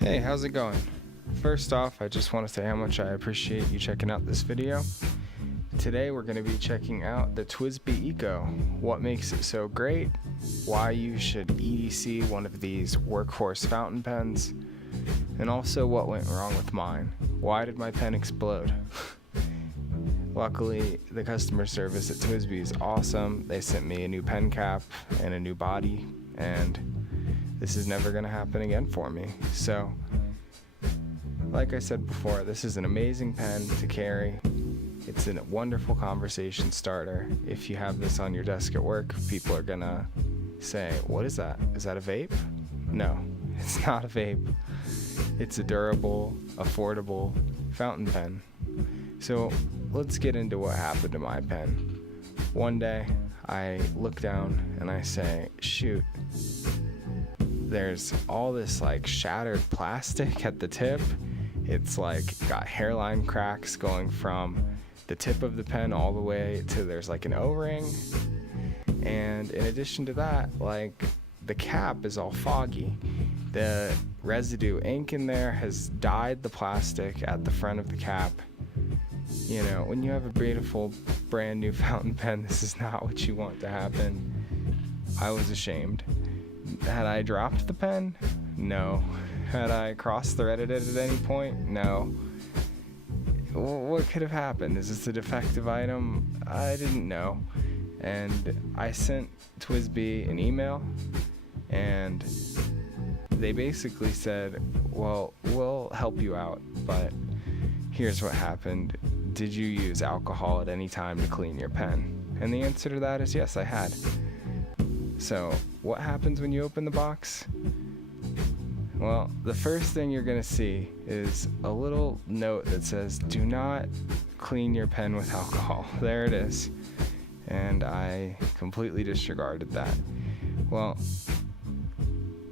Hey, how's it going? First off, I just want to say how much I appreciate you checking out this video. Today we're going to be checking out the TWSBI Eco, what makes it so great, why you should EDC one of these workhorse fountain pens, and also what went wrong with mine. Why did my pen explode? Luckily, the customer service at TWSBI is awesome. They sent me a new pen cap and a new body, and this is never going to happen again for me. So, like I said before, this is an amazing pen to carry. It's a wonderful conversation starter. If you have this on your desk at work, people are going to say, "What is that? Is that a vape?" No, it's not a vape. It's a durable, affordable fountain pen. So let's get into what happened to my pen. One day, I look down and I say, shoot, there's all this like shattered plastic at the tip. It's like got hairline cracks going from the tip of the pen all the way to there's like an O-ring. And in addition to that, like the cap is all foggy. The residue ink in there has dyed the plastic at the front of the cap. You know, when you have a beautiful brand new fountain pen, this is not what you want to happen. I was ashamed. Had I dropped the pen? No. Had I cross-threaded it at any point? No. What could have happened? Is this a defective item? I didn't know. And I sent TWSBI an email, and they basically said, well, we'll help you out, but here's what happened. Did you use alcohol at any time to clean your pen? And the answer to that is yes, I had. So, what happens when you open the box? Well, the first thing you're going to see is a little note that says, do not clean your pen with alcohol. There it is. And I completely disregarded that. Well,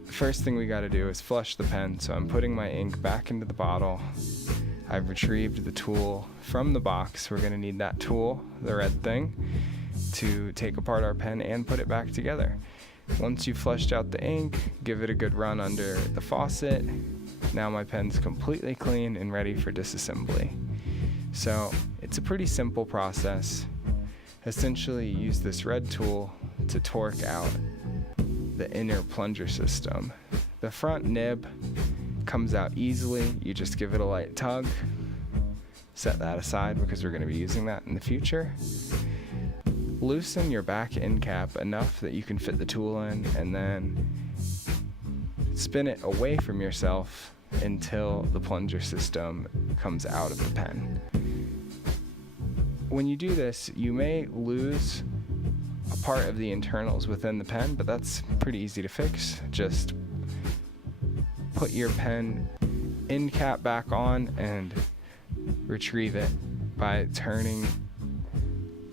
first thing we got to do is flush the pen. So I'm putting my ink back into the bottle. I've retrieved the tool from the box. We're going to need that tool, the red thing, to take apart our pen and put it back together. Once you've flushed out the ink, give it a good run under the faucet. Now my pen's completely clean and ready for disassembly. So it's a pretty simple process. Essentially, you use this red tool to torque out the inner plunger system. The front nib comes out easily. You just give it a light tug. Set that aside because we're going to be using that in the future. Loosen your back end cap enough that you can fit the tool in, and then spin it away from yourself until the plunger system comes out of the pen. When you do this, you may lose a part of the internals within the pen, but that's pretty easy to fix. Just put your pen end cap back on and retrieve it by turning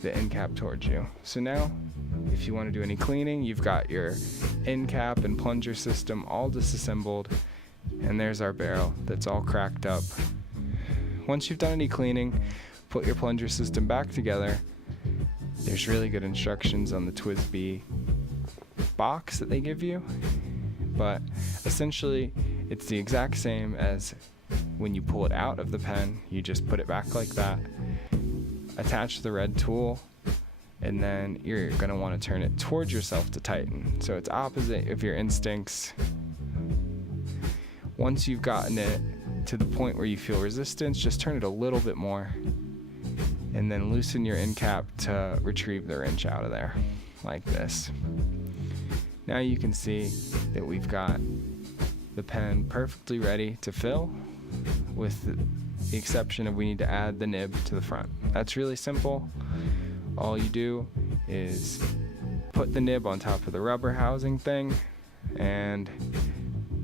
the end cap towards you. So now, if you want to do any cleaning, you've got your end cap and plunger system all disassembled, and there's our barrel that's all cracked up. Once you've done any cleaning, put your plunger system back together. There's really good instructions on the TWSBI box that they give you, but essentially it's the exact same as when you pull it out of the pen. You just put it back like that, attach the red tool, and then you're going to want to turn it towards yourself to tighten. So it's opposite of your instincts. Once you've gotten it to the point where you feel resistance, just turn it a little bit more, and then loosen your end cap to retrieve the wrench out of there, like this. Now you can see that we've got the pen perfectly ready to fill, with the exception of we need to add the nib to the front. That's really simple. All you do is put the nib on top of the rubber housing thing and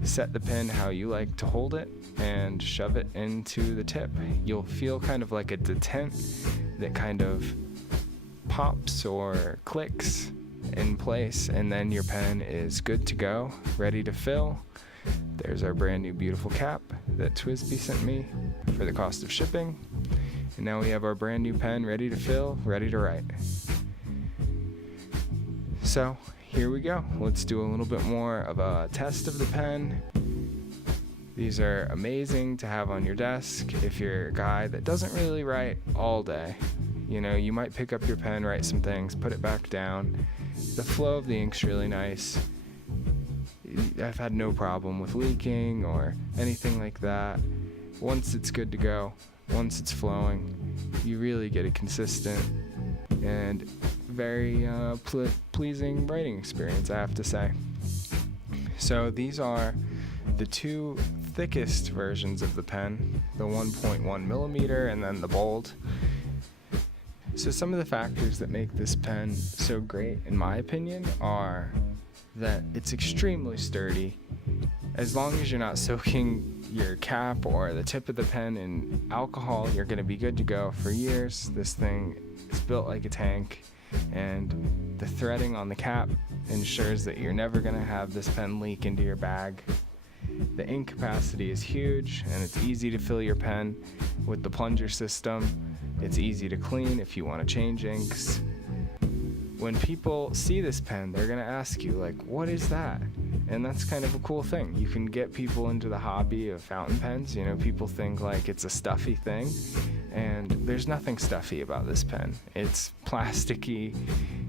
set the pin how you like to hold it and shove it into the tip. You'll feel kind of like a detent that kind of pops or clicks in place, and then your pen is good to go, ready to fill. There's our brand new beautiful cap that TWSBI sent me for the cost of shipping. And now we have our brand new pen ready to fill, ready to write. So here we go. Let's do a little bit more of a test of the pen. These are amazing to have on your desk if you're a guy that doesn't really write all day. You know, you might pick up your pen, write some things, put it back down. The flow of the ink's really nice. I've had no problem with leaking or anything like that. Once it's good to go, once it's flowing, you really get a consistent and very pleasing writing experience, I have to say. So these are the two thickest versions of the pen, the 1.1 millimeter and then the bold. So some of the factors that make this pen so great, in my opinion, are that it's extremely sturdy. As long as you're not soaking your cap or the tip of the pen in alcohol, you're going to be good to go for years. This thing is built like a tank, and the threading on the cap ensures that you're never going to have this pen leak into your bag. The ink capacity is huge, and it's easy to fill your pen with the plunger system. It's easy to clean if you want to change inks. When people see this pen, they're going to ask you, like, what is that? And that's kind of a cool thing. You can get people into the hobby of fountain pens. You know, people think like it's a stuffy thing, and there's nothing stuffy about this pen. It's plasticky,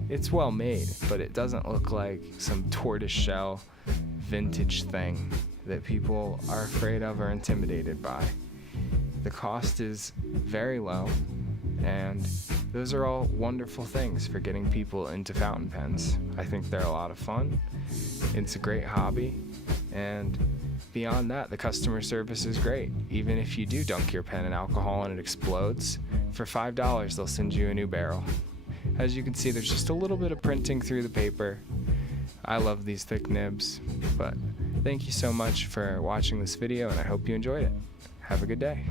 it's well made, but it doesn't look like some tortoiseshell vintage thing that people are afraid of or intimidated by. The cost is very low, and those are all wonderful things for getting people into fountain pens. I think they're a lot of fun. It's a great hobby, and beyond that, the customer service is great. Even if you do dunk your pen in alcohol and it explodes, for $5 they'll send you a new barrel. As you can see, there's just a little bit of printing through the paper. I love these thick nibs, but thank you so much for watching this video, and I hope you enjoyed it. Have a good day.